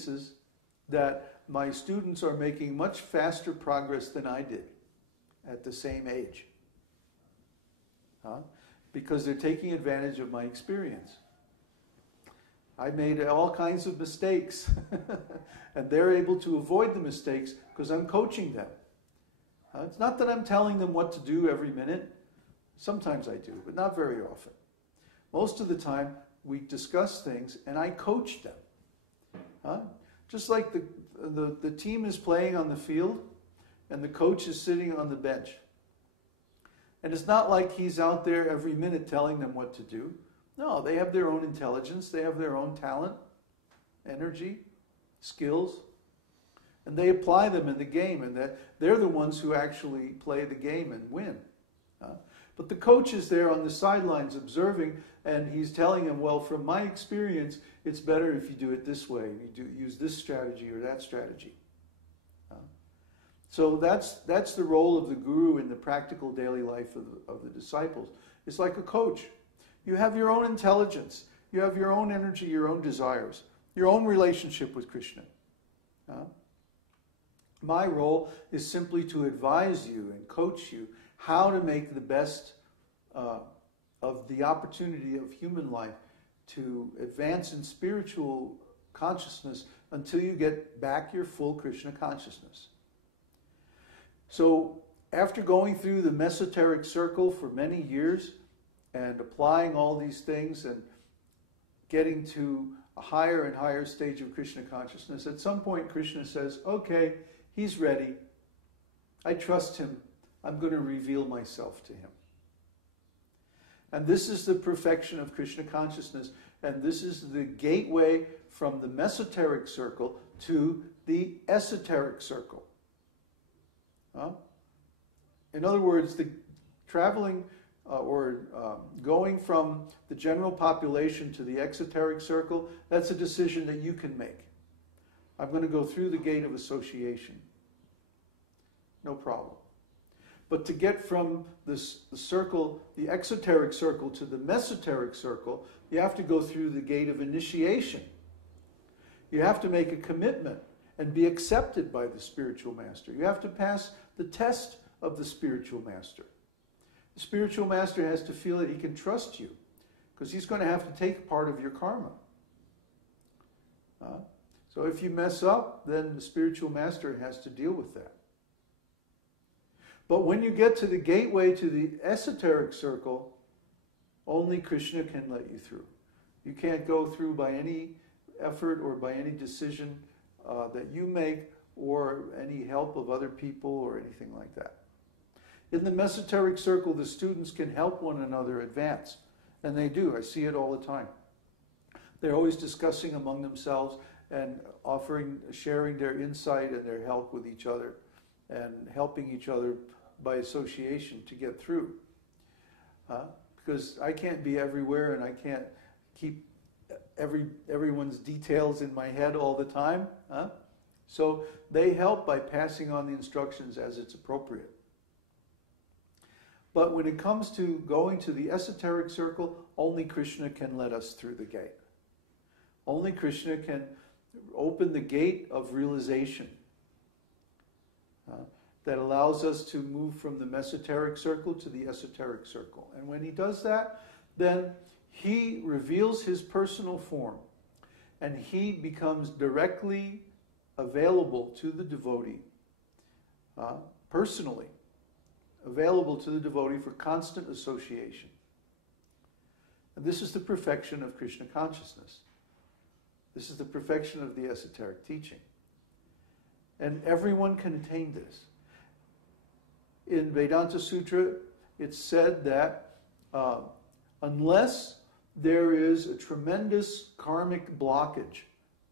experiences that my students are making much faster progress than I did at the same age. Because they're taking advantage of my experience. I made all kinds of mistakes, and they're able to avoid the mistakes because I'm coaching them. It's not that I'm telling them what to do every minute. Sometimes I do, but not very often. Most of the time, we discuss things, and I coach them. Just like the team is playing on the field, and the coach is sitting on the bench. And it's not like he's out there every minute telling them what to do. No, they have their own intelligence, they have their own talent, energy, skills, and they apply them in the game, and they're the ones who actually play the game and win. But the coach is there on the sidelines observing, and he's telling them, well, from my experience, it's better if you do it this way, you use this strategy or that strategy. So that's the role of the guru in the practical daily life of the disciples. It's like a coach. You have your own intelligence. You have your own energy, your own desires, your own relationship with Krishna. My role is simply to advise you and coach you how to make the best of the opportunity of human life to advance in spiritual consciousness until you get back your full Krishna consciousness. So after going through the Mesoteric circle for many years and applying all these things and getting to a higher and higher stage of Krishna consciousness, at some point Krishna says, okay, he's ready. I trust him. I'm going to reveal myself to him. And this is the perfection of Krishna consciousness, and this is the gateway from the Mesoteric circle to the Esoteric circle. In other words, the traveling going from the general population to the Exoteric circle, that's a decision that you can make. I'm going to go through the gate of association. No problem. But to get from the circle, the Exoteric circle, to the Mesoteric circle, you have to go through the gate of initiation. You have to make a commitment and be accepted by the spiritual master. You have to pass the test of the spiritual master. The spiritual master has to feel that he can trust you, because he's going to have to take part of your karma. So if you mess up, then the spiritual master has to deal with that. But when you get to the gateway to the Esoteric circle, only Krishna can let you through. You can't go through by any effort or by any decision that you make or any help of other people or anything like that. In the Mesoteric circle, the students can help one another advance. And they do. I see it all the time. They're always discussing among themselves and sharing their insight and their help with each other and helping each other by association to get through. Because I can't be everywhere and I can't keep everyone's details in my head all the time. So they help by passing on the instructions as it's appropriate. But when it comes to going to the Esoteric circle, only Krishna can let us through the gate. Only Krishna can open the gate of realization that allows us to move from the Mesoteric circle to the Esoteric circle. And when he does that, then he reveals his personal form, and he becomes directly available to the devotee, personally available to the devotee for constant association. And this is the perfection of Krishna consciousness. This is the perfection of the esoteric teaching. And everyone can attain this. In Vedanta Sutra, it's said that unless there is a tremendous karmic blockage,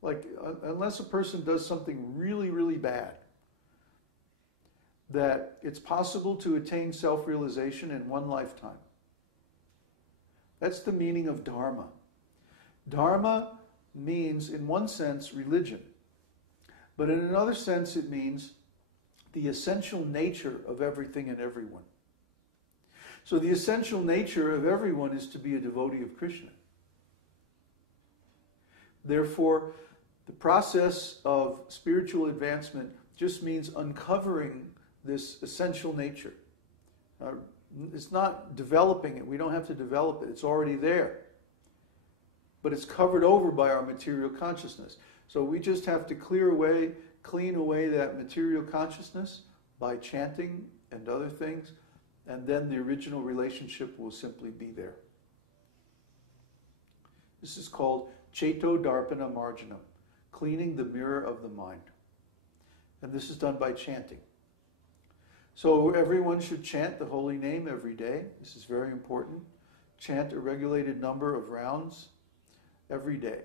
like unless a person does something really, really bad, that it's possible to attain self-realization in one lifetime. That's the meaning of dharma. Dharma means, in one sense, religion. But in another sense, it means the essential nature of everything and everyone. So the essential nature of everyone is to be a devotee of Krishna. Therefore, The process of spiritual advancement just means uncovering this essential nature. It's not developing it. We don't have to develop it. It's already there. But it's covered over by our material consciousness. So we just have to clean away that material consciousness by chanting and other things, and then the original relationship will simply be there. This is called Cheto Darpana Marjanam, cleaning the mirror of the mind. And this is done by chanting. So everyone should chant the holy name every day. This is very important. Chant a regulated number of rounds every day.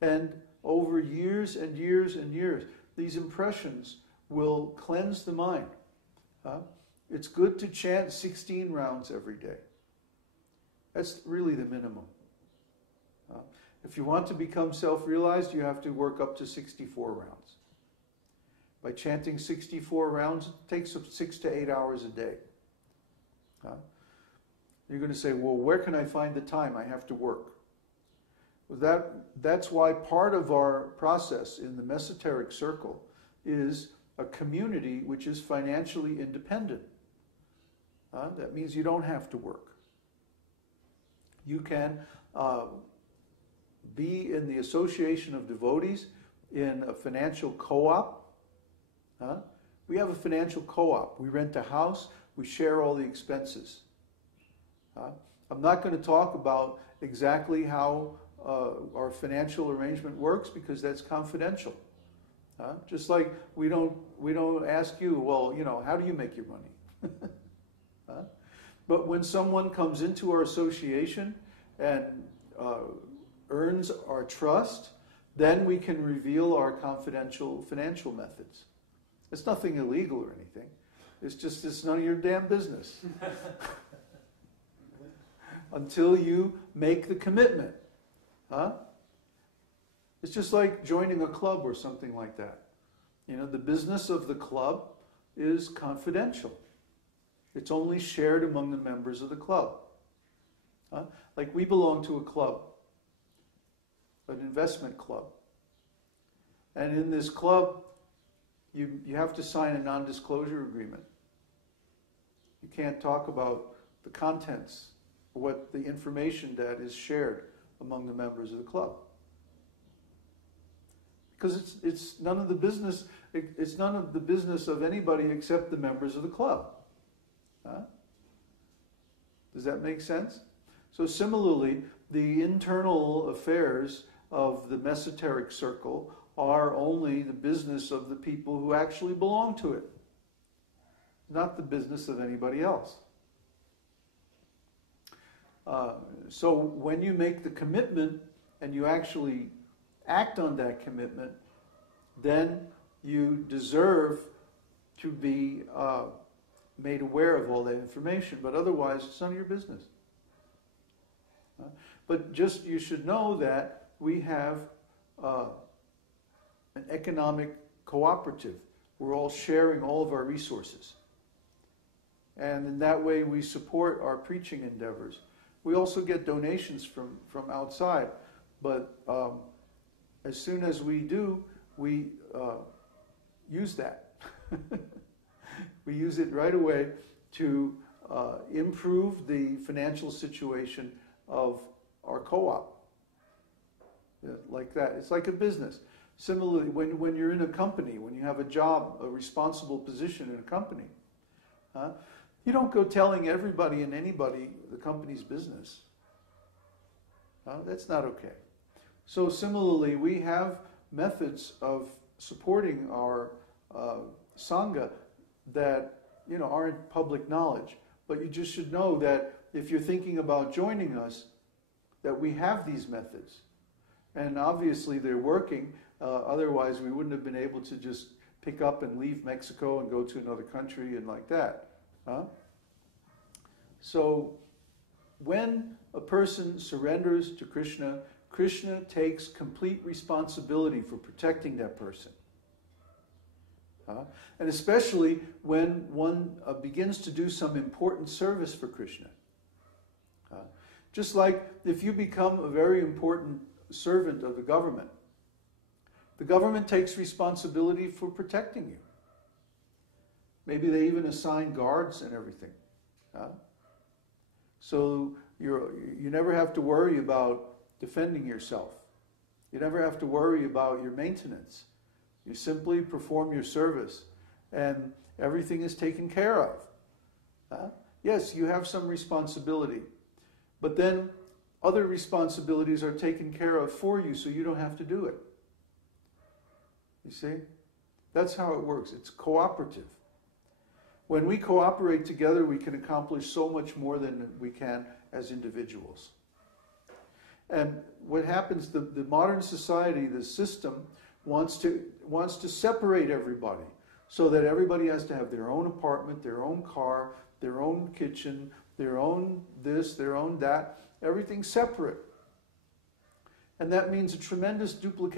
And over years and years and years, these impressions will cleanse the mind. It's good to chant 16 rounds every day. That's really the minimum. If you want to become self-realized, you have to work up to 64 rounds. By chanting 64 rounds, it takes 6 to 8 hours a day. You're going to say, well, where can I find the time? I have to work. Well, that's why part of our process in the Mesoteric Circle is a community which is financially independent. That means you don't have to work. You can be in the association of devotees in a financial co-op. We have a financial co-op. We rent a house. We share all the expenses. I'm not going to talk about exactly how our financial arrangement works because that's confidential. Just like we don't ask you, well, how do you make your money? But when someone comes into our association and earns our trust, then we can reveal our confidential financial methods. It's nothing illegal or anything. It's none of your damn business. Until you make the commitment. It's just like joining a club or something like that. The business of the club is confidential. It's only shared among the members of the club. Like we belong to a club, an investment club. And in this club, you have to sign a non-disclosure agreement. You can't talk about the contents, what the information that is shared among the members of the club. Because it's none of the business. It's none of the business of anybody except the members of the club. Does that make sense? So similarly, the internal affairs of the Mesoteric Circle are only the business of the people who actually belong to it, not the business of anybody else. So when you make the commitment and you actually act on that commitment, then you deserve to be made aware of all that information. But otherwise, it's none of your business. But just you should know that we have an economic cooperative. We're all sharing all of our resources. And in that way, we support our preaching endeavors. We also get donations from outside, but as soon as we do, we use that. We use it right away to improve the financial situation of our co-op. Like that. It's like a business. Similarly, when you're in a company, when you have a job, a responsible position in a company, you don't go telling everybody and anybody the company's business. That's not okay. So similarly, we have methods of supporting our Sangha that aren't public knowledge. But you just should know that if you're thinking about joining us, that we have these methods. And obviously they're working, otherwise we wouldn't have been able to just pick up and leave Mexico and go to another country and like that. So when a person surrenders to Krishna, Krishna takes complete responsibility for protecting that person. And especially when one begins to do some important service for Krishna. Just like if you become a very important servant of the government, The government takes responsibility for protecting you. Maybe they even assign guards and everything. So you never have to worry about defending yourself. You never have to worry about your maintenance. You simply perform your service and everything is taken care of. Yes, you have some responsibility, but then other responsibilities are taken care of for you so you don't have to do it. You see? That's how it works. It's cooperative. When we cooperate together, we can accomplish so much more than we can as individuals. And what happens, the modern society, the system, wants to separate everybody so that everybody has to have their own apartment, their own car, their own kitchen, their own this, their own that, everything separate. And that means a tremendous duplication